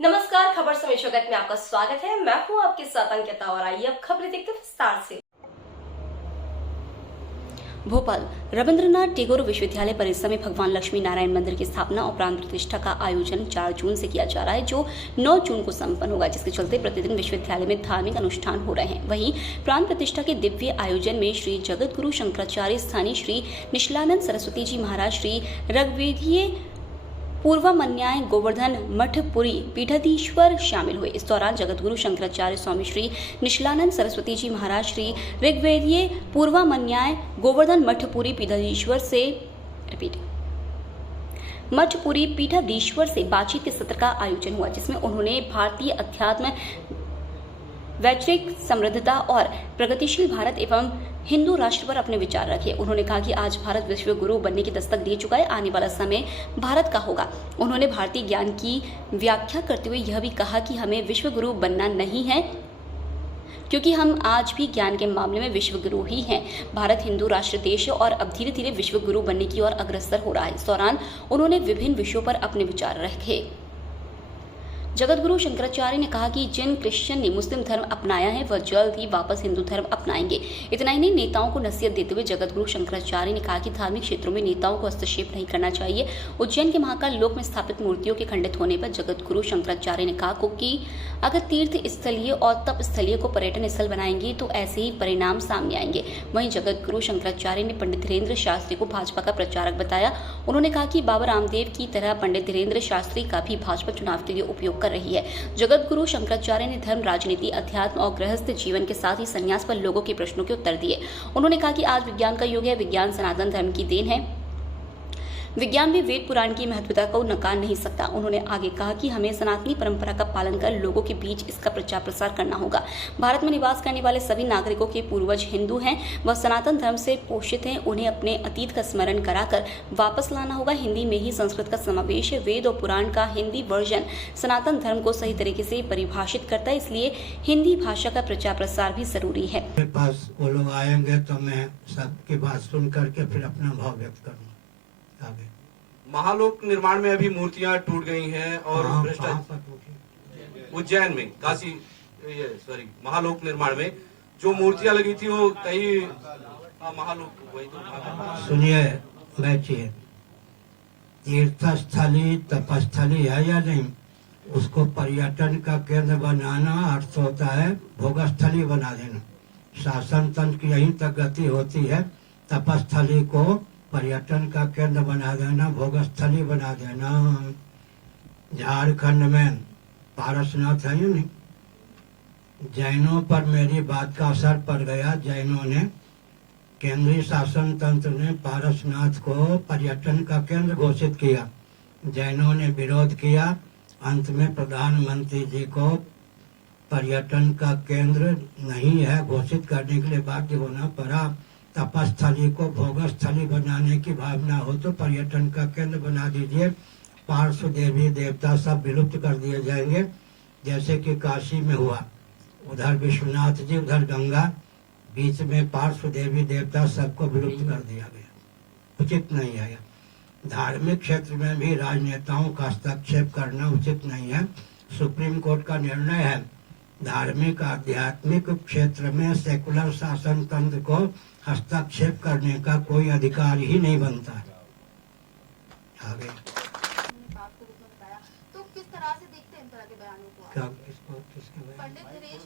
नमस्कार, खबर समय जगत में आपका स्वागत है। मैं हूं आपके साथ अंकिता और आइए अब खबरें देखते हैं विस्तार से। भोपाल रविंद्रनाथ टैगोर विश्वविद्यालय परिसर में भगवान लक्ष्मी नारायण मंदिर की स्थापना और प्राण प्रतिष्ठा का आयोजन 4 जून से किया जा रहा है, जो 9 जून को संपन्न होगा, जिसके चलते प्रतिदिन विश्वविद्यालय में धार्मिक अनुष्ठान हो रहे हैं। वहीं प्राण प्रतिष्ठा के दिव्य आयोजन में श्री जगत गुरु शंकराचार्य स्थानीय श्री निशिलानंद सरस्वती जी महाराज, श्री ऋग्वेदीय पूर्वमन्याय गोवर्धन मठपुरी पीठाधीश्वर शामिल हुए। इस दौरान जगतगुरु शंकराचार्य स्वामी श्री निशिलानंद सरस्वती जी महाराज, श्री ऋग्वेदीय पूर्वमन्याय गोवर्धन मठपुरी पीठाधीश्वर से बातचीत के सत्र का आयोजन हुआ, जिसमें उन्होंने भारतीय अध्यात्म, वैचारिक समृद्धता और प्रगतिशील भारत एवं हिंदू राष्ट्र पर अपने विचार रखे। उन्होंने कहा कि आज भारत विश्व गुरु बनने की दस्तक दे चुका है, आने वाला समय भारत का होगा। उन्होंने भारतीय ज्ञान की व्याख्या करते हुए यह भी कहा कि हमें विश्व गुरु बनना नहीं है, क्योंकि हम आज भी ज्ञान के मामले में विश्व गुरु ही हैं। भारत हिंदू राष्ट्र देश है और अब धीरे धीरे विश्व गुरु बनने की ओर अग्रसर हो रहा है। इस दौरान उन्होंने विभिन्न विषयों पर अपने विचार रखे। जगतगुरु शंकराचार्य ने कहा कि जिन क्रिश्चियन ने मुस्लिम धर्म अपनाया है वह जल्द ही वापस हिंदू धर्म अपनाएंगे। इतना ही नहीं, नेताओं को नसीहत देते हुए जगतगुरु शंकराचार्य ने कहा कि धार्मिक क्षेत्रों में नेताओं को हस्तक्षेप नहीं करना चाहिए। उज्जैन के महाकाल लोक में स्थापित मूर्तियों के खंडित होने पर जगतगुरु शंकराचार्य ने कहा कि अगर तीर्थ स्थलीय और तप स्थलीय को पर्यटन स्थल बनाएंगे तो ऐसे ही परिणाम सामने आएंगे। वहीं जगतगुरु शंकराचार्य ने पंडित धीरेन्द्र शास्त्री को भाजपा का प्रचारक बताया। उन्होंने कहा कि बाबा रामदेव की तरह पंडित धीरेन्द्र शास्त्री का भी भाजपा चुनाव के लिए उपयोग कर रही है। जगत गुरु शंकराचार्य ने धर्म, राजनीति, अध्यात्म और गृहस्थ जीवन के साथ ही संन्यास पर लोगों के प्रश्नों के उत्तर दिए। उन्होंने कहा कि आज विज्ञान का युग है, विज्ञान सनातन धर्म की देन है। विज्ञान भी वेद पुराण की महत्वता को नकार नहीं सकता। उन्होंने आगे कहा कि हमें सनातनी परंपरा का पालन कर लोगों के बीच इसका प्रचार प्रसार करना होगा। भारत में निवास करने वाले सभी नागरिकों के पूर्वज हिंदू हैं, वह सनातन धर्म से पोषित हैं। उन्हें अपने अतीत का स्मरण कराकर वापस लाना होगा। हिंदी में ही संस्कृत का समावेश है। वेद और पुराण का हिंदी वर्जन सनातन धर्म को सही तरीके से परिभाषित करता है, इसलिए हिंदी भाषा का प्रचार प्रसार भी जरूरी है। मेरे पास वो लोग आएंगे तो मैं सबकी बात सुन करके फिर अपना भाव व्यक्त करूंगा। आगे महालोक निर्माण में अभी मूर्तियां टूट गई हैं और उज्जैन में महालोक निर्माण में जो मूर्तियां लगी थी वो कई महालोक वही तो। सुनिए, बैठिए। तीर्थस्थली तपस्थली है या नहीं, उसको पर्यटन का केंद्र बनाना अर्थ होता है भोगस्थली बना देना। शासन तंत्र की यहीं तक गति होती है। तपस्थली को पर्यटन का केंद्र बना देना, भोगस्थली बना देना। झारखंड में पारसनाथ है या नहीं, जैनों पर मेरी बात का असर पड़ गया। जैनों ने, केंद्रीय शासन तंत्र ने पारसनाथ को पर्यटन का केंद्र घोषित किया। जैनों ने विरोध किया। अंत में प्रधानमंत्री जी को पर्यटन का केंद्र नहीं है घोषित करने के लिए बाध्य होना पड़ा। तपस्थली को भोगस्थली बनाने की भावना हो तो पर्यटन का केंद्र बना दीजिए। पार्श्व देवी देवता सब विलुप्त कर दिए जाएंगे, जैसे कि काशी में हुआ। उधर विश्वनाथ जी, उधर गंगा, बीच में पार्श्व देवी देवता सबको विलुप्त कर दिया गया। उचित नहीं है। धार्मिक क्षेत्र में भी राजनेताओं का हस्तक्षेप करना उचित नहीं है। सुप्रीम कोर्ट का निर्णय है, धार्मिक आध्यात्मिक क्षेत्र में सेकुलर शासन तंत्र को हस्तक्षेप करने का कोई अधिकार ही नहीं बनता है। आगे तो किस तरह से देखते हैं इन तरह के बयानों को? क्या किसके पंडित धीरेन्द्र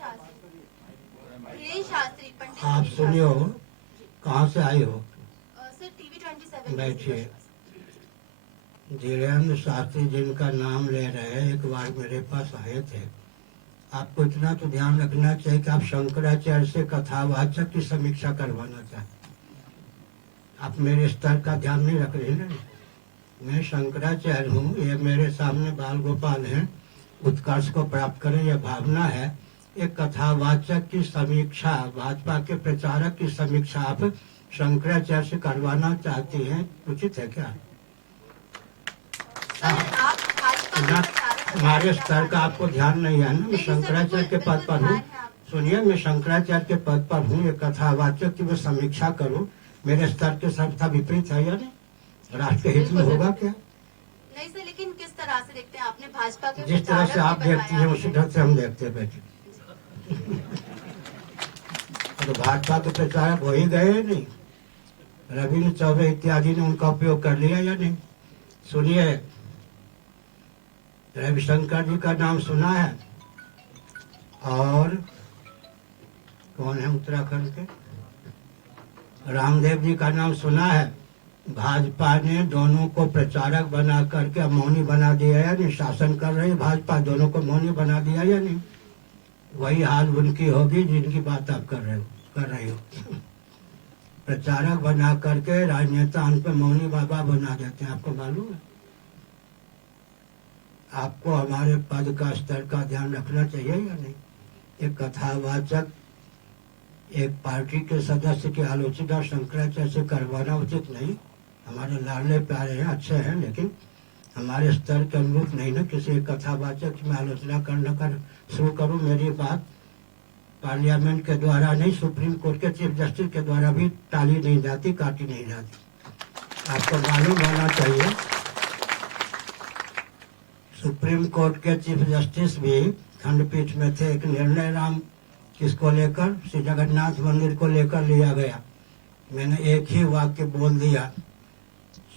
शास्त्री आप सुनियो, कहाँ से आई हो? Sir, TV 27। बैठिए। धीरेन्द्र शास्त्री जिनका नाम ले रहे हैं, एक बार मेरे पास आए थे। आपको इतना तो ध्यान रखना चाहिए कि आप शंकराचार्य से कथावाचक की समीक्षा करवाना चाहते। आप मेरे स्तर का ध्यान नहीं रख रहे ना। मैं शंकराचार्य हूँ, ये मेरे सामने बाल गोपाल हैं। उत्कर्ष को प्राप्त करें यह भावना है। एक कथावाचक की समीक्षा, भाजपा के प्रचारक की समीक्षा आप शंकराचार्य से करवाना चाहती हैं, उचित है क्या? हमारे स्तर का आपको ध्यान नहीं है ना। मैं शंकराचार्य के पद पर हूँ। सुनिए, मैं शंकराचार्य के पद पर हूँ। ये कथावाचक की मैं समीक्षा करूँ, मेरे स्तर के सर्वथा विपरीत है या नहीं? राष्ट्र के हित में होगा क्या? नहीं सर, लेकिन किस तरह से देखते हैं आपने भाजपा के जिस तरह से प्रचारक आप भी देखती हैं बनवाया उसी तरह से हम देखते हैं बेटी। तो भाजपा के प्रचारक हो ही गए नहीं, रविंद्र चौबे इत्यादि ने उनका उपयोग कर लिया या नहीं? सुनिए, रविशंकर जी का नाम सुना है, और कौन है उत्तराखंड के, रामदेव जी का नाम सुना है। भाजपा ने दोनों को प्रचारक बना करके अब मौनी बना दिया या नहीं? शासन कर रही भाजपा, दोनों को मौनी बना दिया या नहीं? वही हाल उनकी होगी जिनकी बात आप कर रहे हो। प्रचारक बना करके राजनेता उन पे मौनी बाबा बना देते हैं, आपको मालूम है? आपको हमारे पद का स्तर का ध्यान रखना चाहिए या नहीं? एक कथावाचक एक पार्टी के सदस्य की आलोचना शंकराचार्य से करवाना उचित नहीं। हमारे लाडले प्यारे हैं, अच्छे हैं, लेकिन हमारे स्तर के अनुरूप नहीं ना किसी एक कथावाचक में आलोचना करने का शुरू करूं। मेरी बात पार्लियामेंट के द्वारा नहीं, सुप्रीम कोर्ट के चीफ जस्टिस के द्वारा भी टाली नहीं जाती, काटी नहीं जाती। आपको मालूम होना चाहिए, सुप्रीम कोर्ट के चीफ जस्टिस भी खंडपीठ में थे। एक निर्णय राम किसको लेकर, श्री जगन्नाथ मंदिर को लेकर लिया गया। मैंने एक ही वाक्य बोल दिया,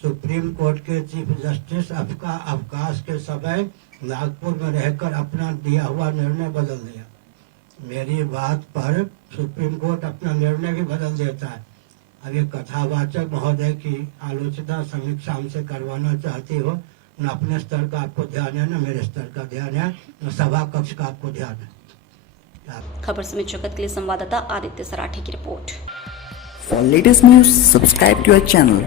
सुप्रीम कोर्ट के चीफ जस्टिस आपका अवकाश के समय नागपुर में रहकर अपना दिया हुआ निर्णय बदल दिया। मेरी बात पर सुप्रीम कोर्ट अपना निर्णय भी बदल देता है। अब ये कथावाचक महोदय की आलोचना समीक्षा हमसे करवाना चाहती हो, न अपने स्तर का आपको ध्यान है, न मेरे स्तर का ध्यान है, न सभा कक्ष का आपको ध्यान है। खबर समित जगत के लिए संवाददाता आदित्य सराठे की report. For latest news, subscribe to our channel